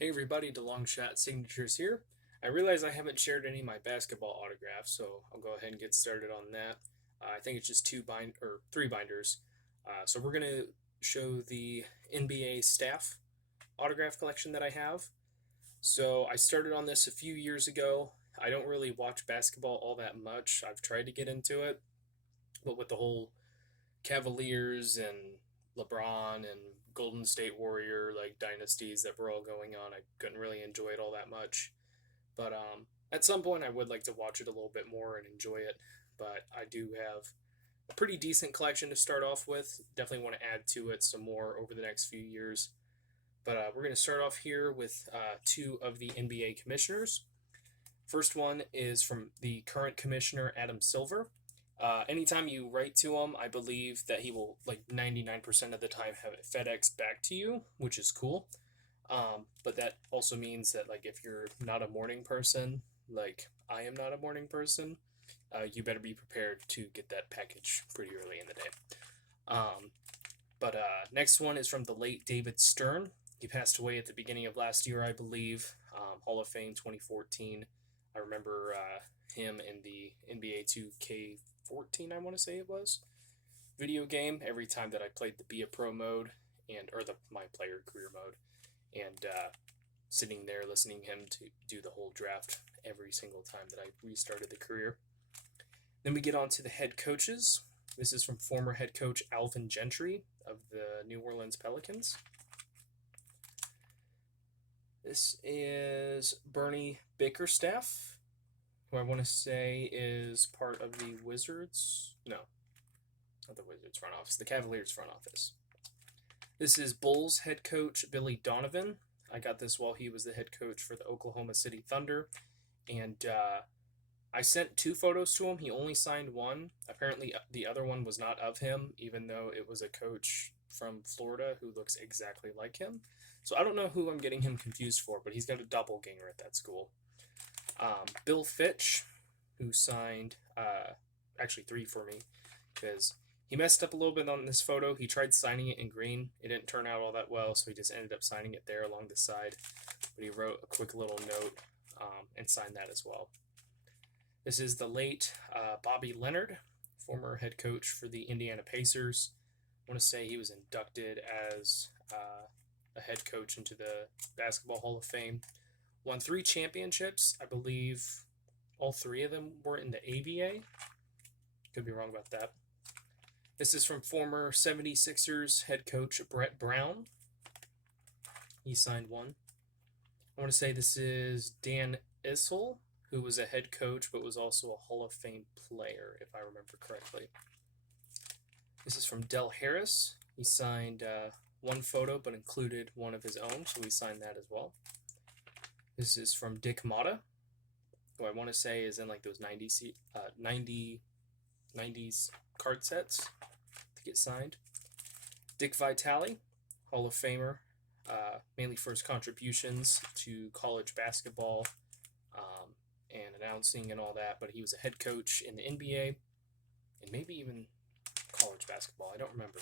Hey everybody, DeLongshot Signatures here. I realize I haven't shared any of my basketball autographs, so I'll go ahead and get started on that. I think it's just three binders. So we're gonna show the NBA staff autograph collection that I have. So I started on this a few years ago. I don't really watch basketball all that much. I've tried to get into it, but with the whole Cavaliers and LeBron and Golden State Warrior like dynasties that were all going on, I couldn't really enjoy it all that much. But at some point, I would like to watch it a little bit more and enjoy it. But I do have a pretty decent collection to start off with. Definitely want to add to it some more over the next few years. But we're going to start off here with two of the NBA commissioners. First one is from the current commissioner, Adam Silver. Anytime you write to him, I believe that he will, like 99% of the time, have it FedEx back to you, which is cool. But that also means that, like, if you're not a morning person, like I am not a morning person, you better be prepared to get that package pretty early in the day. But next one is from the late David Stern. He passed away at the beginning of last year, I believe. Hall of Fame 2014. I remember him in the NBA 2K14, I want to say it was, video game. Every time that I played the Be a Pro mode or the My Player Career mode, and sitting there listening him to do the whole draft every single time that I restarted the career. Then we get on to the head coaches. This is from former head coach Alvin Gentry of the New Orleans Pelicans. This is Bernie Bickerstaff, who I want to say is part of the Wizards. No, not the Wizards front office, the Cavaliers front office. This is Bulls head coach Billy Donovan. I got this while he was the head coach for the Oklahoma City Thunder. And I sent two photos to him. He only signed one. Apparently, the other one was not of him, even though it was a coach from Florida who looks exactly like him. So I don't know who I'm getting him confused for, but he's got a doppelganger at that school. Bill Fitch, who signed actually three for me, because he messed up a little bit on this photo. He tried signing it in green. It didn't turn out all that well, so he just ended up signing it there along the side. But he wrote a quick little note and signed that as well. This is the late Bobby Leonard, former head coach for the Indiana Pacers. I want to say he was inducted as a head coach into the Basketball Hall of Fame. Won 3 championships. I believe all 3 of them were in the ABA. Could be wrong about that. This is from former 76ers head coach Brett Brown. He signed one. I want to say this is Dan Issel, who was a head coach but was also a Hall of Fame player, if I remember correctly. This is from Del Harris. He signed one photo but included one of his own, so we signed that as well. This is from Dick Motta, who I want to say is in like those 90s card sets to get signed. Dick Vitale, Hall of Famer, mainly for his contributions to college basketball and announcing and all that, but he was a head coach in the NBA and maybe even college basketball. I don't remember.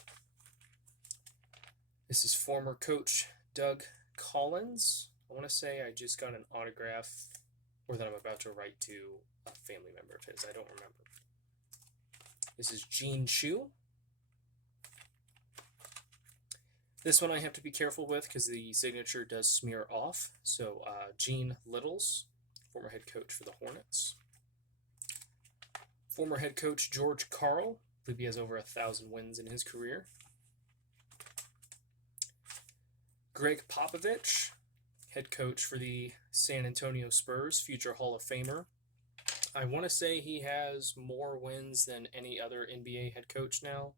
This is former coach Doug Collins. I want to say I just got an autograph, or that I'm about to write to a family member of his. I don't remember. This is Gene Shue. This one I have to be careful with because the signature does smear off. So Gene Littles, former head coach for the Hornets. Former head coach George Karl. I believe he has over 1,000 wins in his career. Gregg Popovich, head coach for the San Antonio Spurs, future Hall of Famer. I want to say he has more wins than any other NBA head coach now,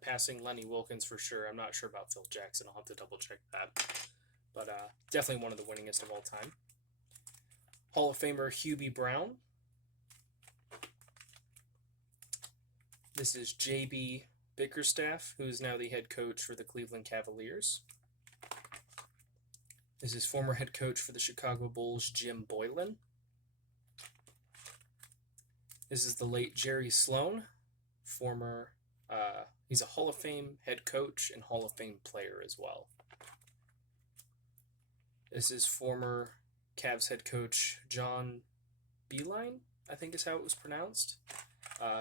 passing Lenny Wilks for sure. I'm not sure about Phil Jackson. I'll have to double check that. But definitely one of the winningest of all time. Hall of Famer Hubie Brown. This is J.B. Bickerstaff, who is now the head coach for the Cleveland Cavaliers. This is former head coach for the Chicago Bulls, Jim Boylan. This is the late Jerry Sloan, he's a Hall of Fame head coach and Hall of Fame player as well. This is former Cavs head coach John Beilein, I think is how it was pronounced.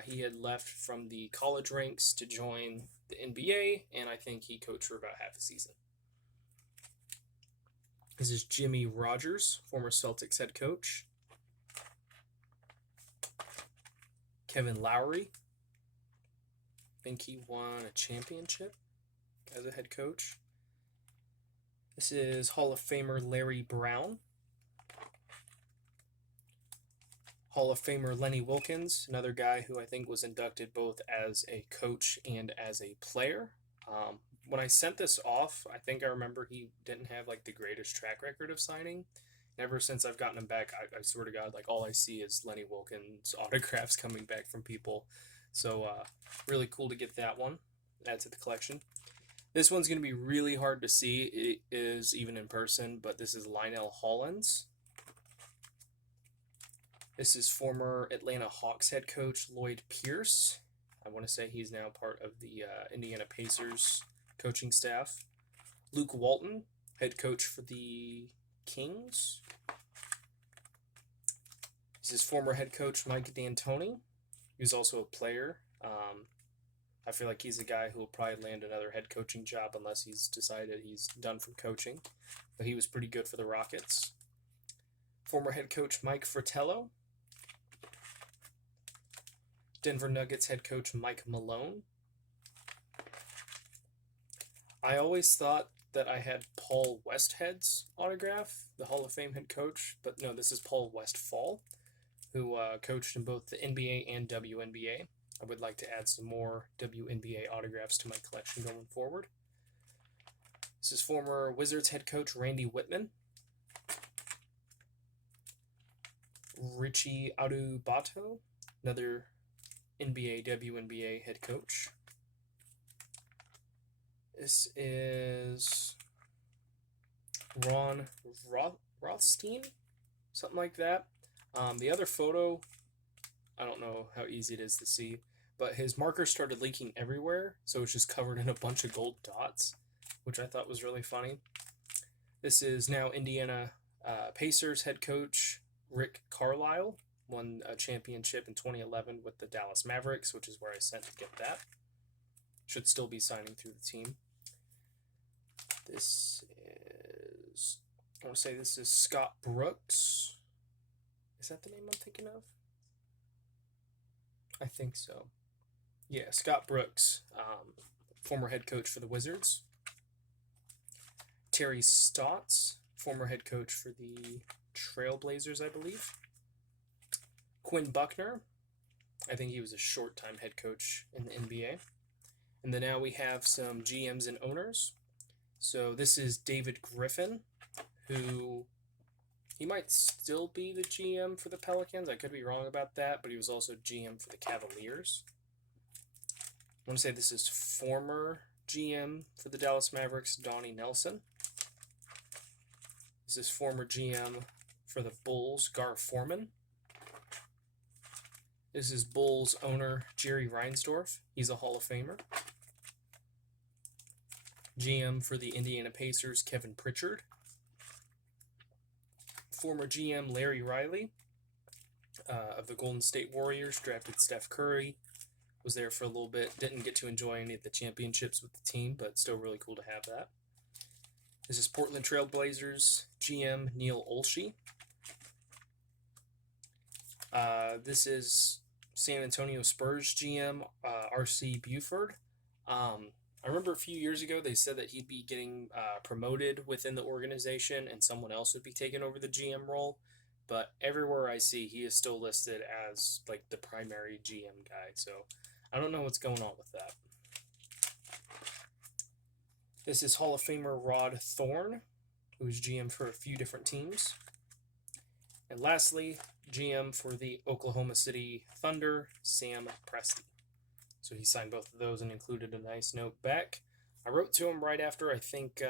He had left from the college ranks to join the NBA, and I think he coached for about half a season. This is Jimmy Rogers, former Celtics head coach. Kevin Lowry. I think he won a championship as a head coach. This is Hall of Famer Larry Brown. Hall of Famer Lenny Wilks, another guy who I think was inducted both as a coach and as a player. When I sent this off, I think I remember he didn't have like the greatest track record of signing. Ever since I've gotten him back, I swear to God, like all I see is Lenny Wilks autographs coming back from people. So really cool to get that one. Add to the collection. This one's going to be really hard to see. It is even in person, but this is Lionel Hollins. This is former Atlanta Hawks head coach Lloyd Pierce. I want to say he's now part of the Indiana Pacers coaching staff. Luke Walton, head coach for the Kings. This is former head coach Mike D'Antoni. He's also a player. I feel like he's a guy who will probably land another head coaching job unless he's decided he's done from coaching. But he was pretty good for the Rockets. Former head coach Mike Fratello. Denver Nuggets head coach Mike Malone. I always thought that I had Paul Westhead's autograph, the Hall of Fame head coach, but no, this is Paul Westphal, who coached in both the NBA and WNBA. I would like to add some more WNBA autographs to my collection going forward. This is former Wizards head coach Randy Whitman. Richie Adubato, another NBA, WNBA head coach. This is Ron Rothstein, something like that. The other photo, I don't know how easy it is to see, but his marker started leaking everywhere, so it's just covered in a bunch of gold dots, which I thought was really funny. This is now Indiana Pacers head coach Rick Carlisle. Won a championship in 2011 with the Dallas Mavericks, which is where I sent to get that. Should still be signing through the team. This is, I want to say this is Scott Brooks. Is that the name I'm thinking of? I think so. Yeah, Scott Brooks, former head coach for the Wizards. Terry Stotts, former head coach for the Trailblazers, I believe. Quinn Buckner, I think he was a short-time head coach in the NBA. And then now we have some GMs and owners. So this is David Griffin, who he might still be the GM for the Pelicans. I could be wrong about that, but he was also GM for the Cavaliers. I want to say this is former GM for the Dallas Mavericks, Donnie Nelson. This is former GM for the Bulls, Gar Forman. This is Bulls owner Jerry Reinsdorf. He's a Hall of Famer. GM for the Indiana Pacers, Kevin Pritchard. Former GM Larry Riley of the Golden State Warriors, drafted Steph Curry. Was there for a little bit. Didn't get to enjoy any of the championships with the team, but still really cool to have that. This is Portland Trailblazers GM Neil Olshey. This is San Antonio Spurs GM R.C. Buford. I remember a few years ago they said that he'd be getting promoted within the organization and someone else would be taking over the GM role. But everywhere I see, he is still listed as like the primary GM guy. So I don't know what's going on with that. This is Hall of Famer Rod Thorne, who's GM for a few different teams. And lastly, GM for the Oklahoma City Thunder, Sam Presti. So he signed both of those and included a nice note back. I wrote to him right after I think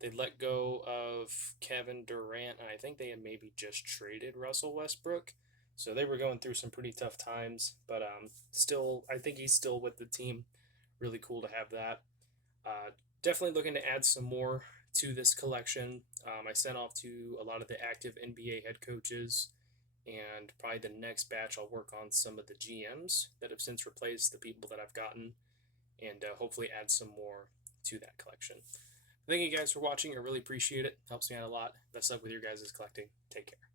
they let go of Kevin Durant, and I think they had maybe just traded Russell Westbrook. So they were going through some pretty tough times, but still, I think he's still with the team. Really cool to have that. Definitely looking to add some more to this collection. I sent off to a lot of the active NBA head coaches, and probably the next batch I'll work on some of the GMs that have since replaced the people that I've gotten, and hopefully add some more to that collection. Thank you guys for watching. I really appreciate it. Helps me out a lot. Best luck with your guys' collecting. Take care.